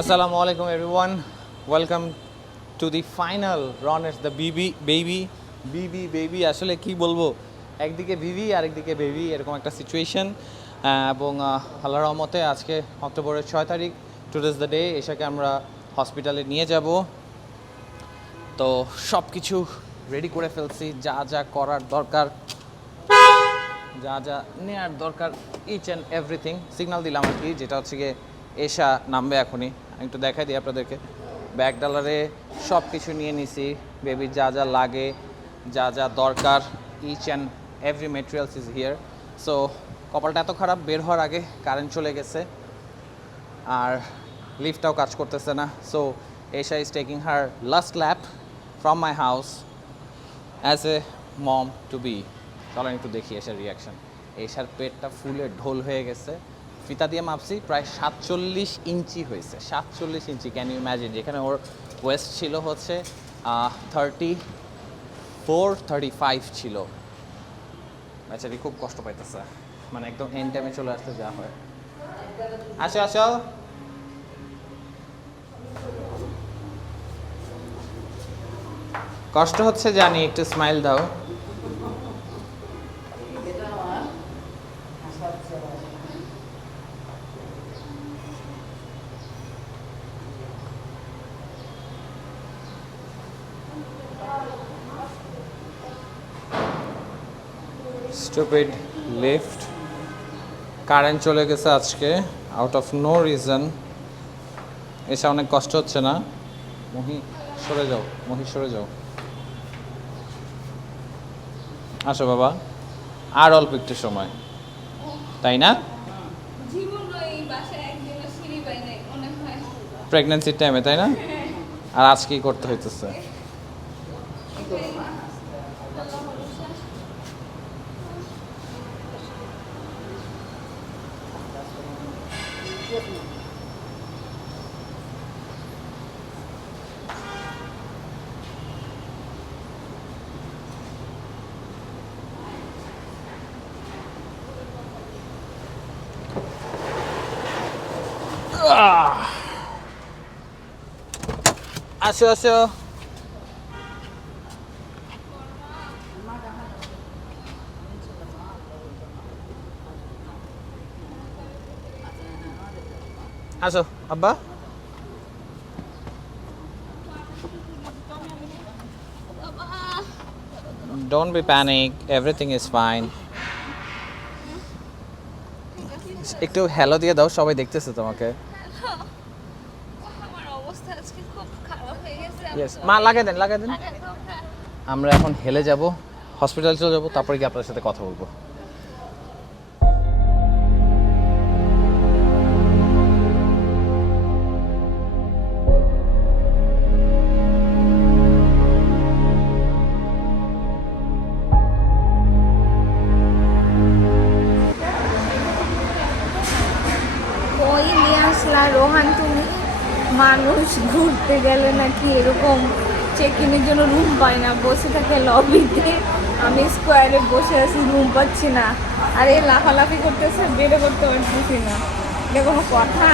Assalamu alaikum everyone. Welcome to the final RonEash the baby আসলে কি বলবো, একদিকে বিবি আর একদিকে বেবি এরকম একটা সিচুয়েশন। এবং আল্লাহর রহমতে আজকে অক্টোবরের 6 তারিখ, টুডেজ দ্য ডে, এশাকে আমরা হসপিটালে নিয়ে যাব। তো সব কিছু রেডি করে ফেলছি, যা যা করার দরকার, যা যা নেওয়ার দরকার, ইচ অ্যান্ড এভরিথিং। সিগন্যাল দিলাম আর কি, যেটা হচ্ছে গিয়ে এশা নামবে এখনই। আমি একটু দেখাই দিই আপনাদেরকে। ব্যাগ ডালারে সব কিছু নিয়ে নিছি, বেবির যা যা লাগে, যা যা দরকার, each and every materials is here. So কপালটা এত খারাপ, বের হওয়ার আগে কারেন্ট চলে গেছে আর লিফটটাও কাজ করতেছে না। So Esha is taking her last lap from my house as a mom to be. চলেন একটু দেখি এশার রিয়াকশান। এশার পেটটা ফুলে ঢোল হয়ে গেছে। ফিতা দিয়ে মাপছি, প্রায় 47 ইঞ্চি হয়েছে। 47 ইঞ্চি, ক্যান ইউ ইম্যাজিন? যেখানে ওর ওয়েস্ট ছিল হচ্ছে 34-35 ছিল। বেচারি খুব কষ্ট পাইতেছে, মানে একদম এন্ড টাইমে চলে আসতে যা হয়। আসো আসো, কষ্ট হচ্ছে জানি, একটু স্মাইল দাও। স্টুপিড লিফট, কারেন্ট চলে গেছে আজকে আউট অফ নো রিজন। এসে অনেক কষ্ট হচ্ছে না? মহি সরে যাও, মহি সরে যাও। আসো বাবা, আর অল্প একটু সময়, তাই না? প্রেগন্যান্সির টাইমে, তাই না? আর আজকেই করতে হইতেছে। আসো আসো, আসো আব্বা। Don't be panic, everything is fine. একটু হ্যালো দিয়ে দাও, সবাই দেখতেছে তোমাকে। আমার অবস্থা আজকে খুব খারাপ হয়ে গেছে। ইয়েস মা, লাগাই দেন লাগাই দেন। আমরা এখন হেলে যাব, হসপিটাল চলে যাব, তারপরে গিয়ে আপনার সাথে কথা বলবো। ওই নিয়ে আসলা রোহান, তুমি মানুষ ঘুরতে গেলে নাকি এরকম চেক ইনের জন্য রুম পাই না, বসে থাকে লবিতে। আমি স্কোয়ারে বসে আছি, রুম পাচ্ছি না। আর এই লাফালাফি করতেছে, বেড়ে করতে পারতেছি না। এটা কোনো কথা?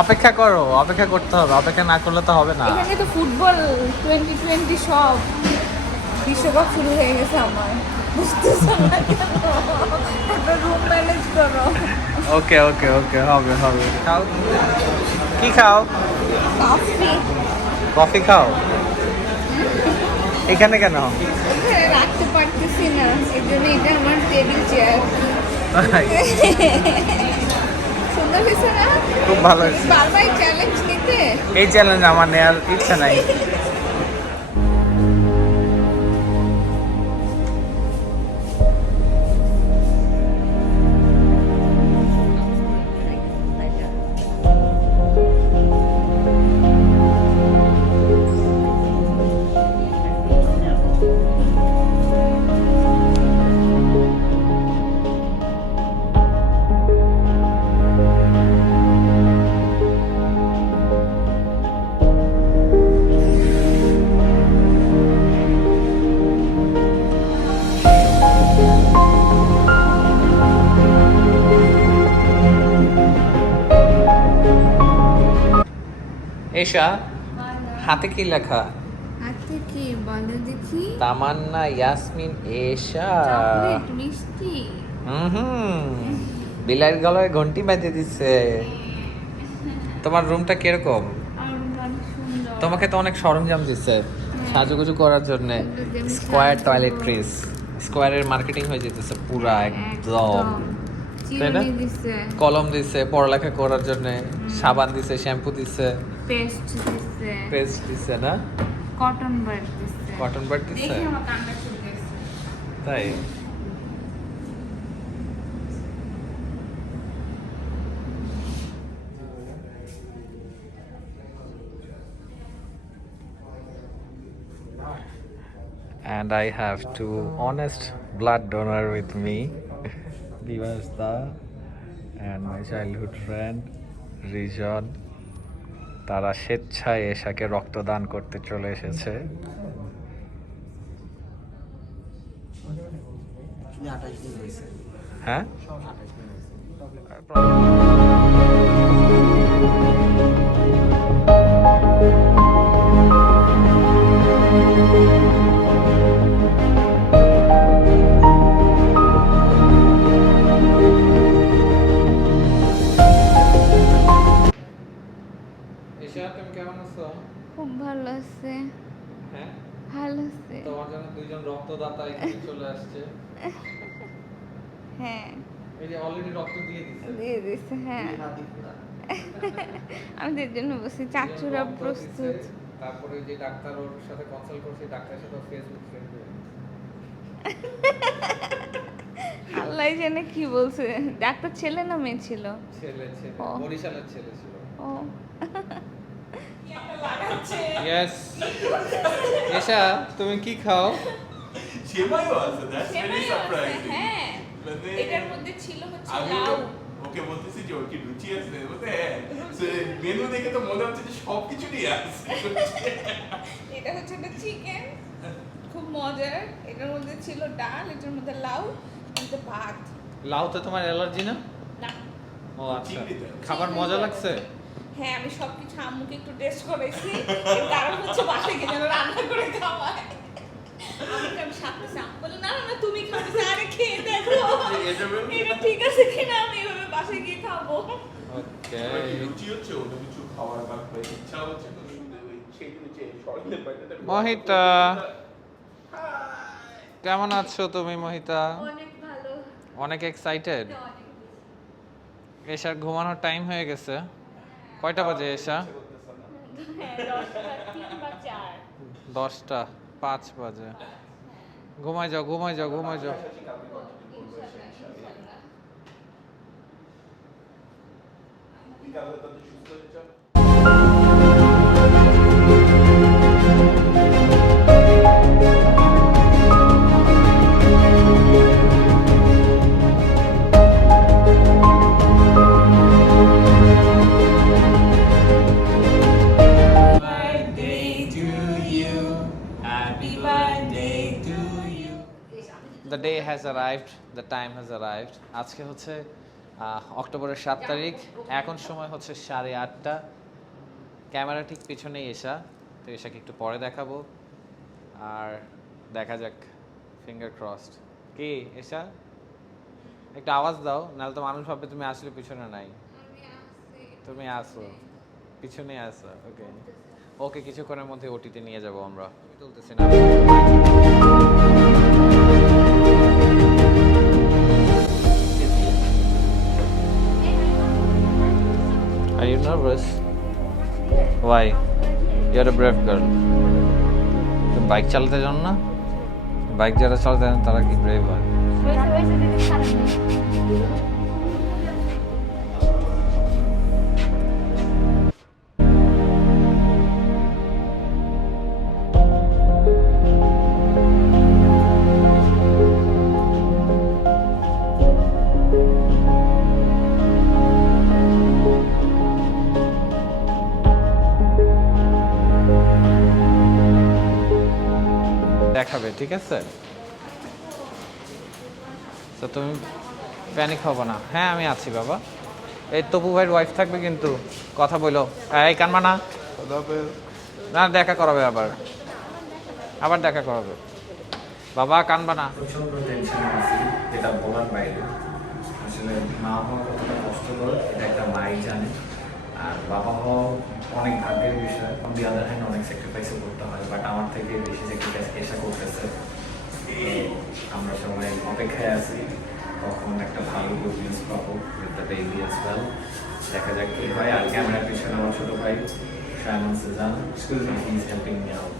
অপেক্ষা করো, অপেক্ষা করতে হবে, অপেক্ষা না করলে তো হবে না। এখানে তো ফুটবল 2020 সব বিশ্বকাপ শুরু হয়ে গেছে। আমার বুঝতেছো না কেন? একটা রুম ম্যানেজ করো। ওকে ওকে ওকে, হবে হবে। খাও, কি খাও? কফি। কফি খাও? এখানে কেন? এখানে রাখতে পারতেছি না, এই জন্য এটা আমার টেবিল চেয়ার। সুন্দর হয়েছে না? খুব ভালো হয়েছে। বারবার চ্যালেঞ্জ নিতে। এই চ্যালেঞ্জ আমার নেওয়ার ইচ্ছা নাই। এশা হাতে কি লেখা? হাতে কি বলে দেখি? তামান্না ইয়াসমিন এশা। চকলেট মিষ্টি। বিলাইয়ের গলায় ঘন্টি বেঁধে দিচ্ছে। তোমার রুমটা কিরকম? আর অনেক সুন্দর। তোমাকে তো অনেক সরঞ্জাম দিচ্ছে সাজুগুজু করার জন্য। স্কোয়ার টয়লেট্রিজ, স্কোয়ারের মার্কেটিং হয়ে যেতেছে পুরা একদম। তাই না? চিরুনি দিছে, কলম দিছে পড়ালেখা করার জন্য, সাবান দিছে, শ্যাম্পু দিছে, পেস্ট দিছে, পেস্ট দিছে না, কটন বাড দিছে। কটন বাড দিছে। দেখি আমার কানটা ছুটে গেছে। তাই and I have two honest blood donor with me, Divasta and my childhood friend Rijon. তারা স্বেচ্ছায় এশাকে রক্তদান করতে চলে এসেছে। হ্যাঁ এশা তুমি কেমন আছো? খুব ভালো আছে। হ্যাঁ ভালো আছে। তোমার জন্য দুইজন রক্তদাতা এখানে চলে আসছে। হ্যাঁ এই যে অলরেডি রক্ত দিয়ে দিছে। দিয়ে দিছে। হ্যাঁ আমি এর জন্য বসে চাচুরা রক্ত প্রস্তুত। দিছে, তারপরে যে ডাক্তার ওর সাথে কনসাল্ট করছে, ডাক্তারের সাথে ফেসবুক ফ্রেন্ড হয়ে আল্লাহ জানে কি বলছে। ডাক্তার ছেলে না মেয়ে ছিল? ছেলে ছেলে ও। বরিশালের ছেলে ছিল। ও ইয়েস এশা তুমি কি খাও? সেমাইও আছে, দ্যাটস ভেরি সারপ্রাইজিং। হ্যাঁ মানে এটার মধ্যে ছিল হচ্ছে আমি লাউ। ওকে বলতেছি যে ওর কি রুচি আছে, বলতে হ্যাঁ মেনু দেখে তো মনে হচ্ছে যে সব কিছু নিয়ে আসছে। এটা হচ্ছে একটা চিকেন, খুব মজার। এটার মধ্যে ছিল ডাল, এটার মধ্যে লাউ, এটার ভাত। লাউতে তোমার অ্যালার্জি না? না ও আচ্ছা, চিংড়িতে। খাবার মজা লাগছে? হ্যাঁ আমি সবকিছু আম্মুকে একটু টেস্ট করেছি, এর কারণ হচ্ছে বাসায় গিয়ে যেন রান্না করে খাওয়ায়। আমাকে আমি সাথে আম্মু বলে না না না তুমি খাবে, আরে খেয়ে দেখো এটা ঠিক আছে কিনা, আমি এভাবে বাসায় গিয়ে খাবো। ওকে আমার কি রুচি হচ্ছে অন্য কিছু খাওয়ার বা ইচ্ছা হচ্ছে তো সেই রুচি সরলে বাইরে। মহিতা কেমন আছো তুমি? মহিতা অনেক ভালো। অনেক এক্সাইটেড। এশার ঘুমানোর টাইম হয়ে গেছে। কয়টা বাজে এশা? হ্যাঁ 10টা 3 বা 4। 10টা 5 বাজে। ঘুমাই যাও ঘুমাই যাও ঘুমাই যাও। বিকালে তো সুস্থ হচ্ছে। The day has arrived, the time has arrived. আজকে হচ্ছে অক্টোবরের 7 তারিখ। এখন সময় হচ্ছে 8:30। ক্যামেরা ঠিক পিছনেই এসা, তো এশাকে একটু পরে দেখাবো আর দেখা যাক, ফিঙ্গার ক্রসড। কি এশা একটা আওয়াজ দাও, নাহলে তো মানুষ ভাববে তুমি আসলে পিছনে নাই। তুমি আসো, পিছনে আসো। ওকে ওকে কিছুক্ষণের মধ্যে ওটিতে নিয়ে যাব আমরা। তুলতেছি না। Are you nervous? Why? You're a brave girl. তুমি বাইক চালাতে জানো না? বাইক যারা চালাতে জানে তারা কি ব্রেভ হয়? দেখাবে, ঠিক আছে? তো তুমি প্যানিক হবো না। হ্যাঁ আমি আছি বাবা। এই তপু ভাইয়ের ওয়াইফ থাকবে কিন্তু, কথা বলো। এই কানবা না, আল্লাহ হাফেজ। না দেখা করাবে আবার দেখা করাবে। বাবা কানবা না। প্রচন্ড টেনশনে আছি, যেটা বলার বাইরে। আসলে মা হওয়া কতটা কষ্টকর এটা একটা মাই জানে, আর বাবা হওয়া অনেক ভাগ্যের বিষয়। অন দি আদার হ্যান্ড অনেক স্যাক্রিফাইসও করতে হয়, বাট আমার থেকে বেশি স্যাক্রিফাইস এসা করতেছে। আমরা সবাই অপেক্ষায় আছি কখন একটা ভালো গুড নিউজ পাবো with the baby as well. দেখা যাক কি হয়। আর ক্যামেরার পিছনে আমার ছোটো ভাই Shayman Sujan, he is helping me out.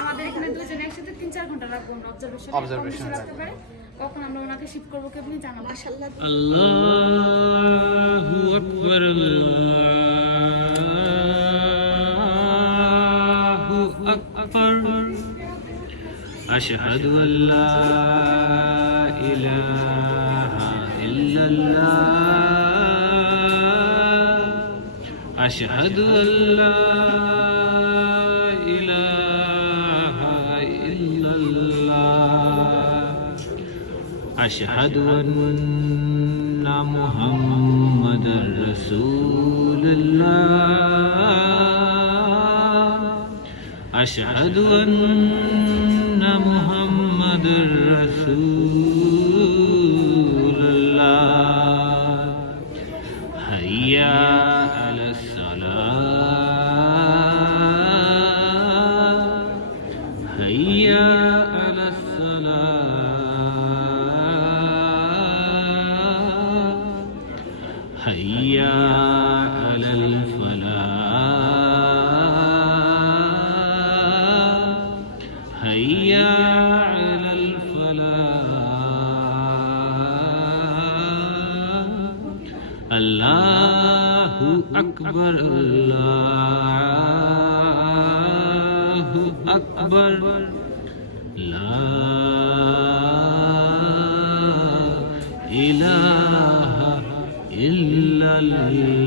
আমাদের এখানে দুজনে একসাথে 3-4 ঘন্টা রাখবো অবজারভেশন রাখতে পারে। কখন আমরা ওনাকে শিফট করবো কেমনি জানাবো। আল্লাহু আকবার আল্লাহু আকবার আশহাদু আল্লা ইলাহা ইল্লাল্লাহ আশহাদু আল্লা أشهد أن محمدا رسول الله أشهد أن محمدا رسول الله هيا على الصلاة هيا على الصلاة هيا على الفلاح هيا على الفلاح الله أكبر الله أكبر لا إله إلا الله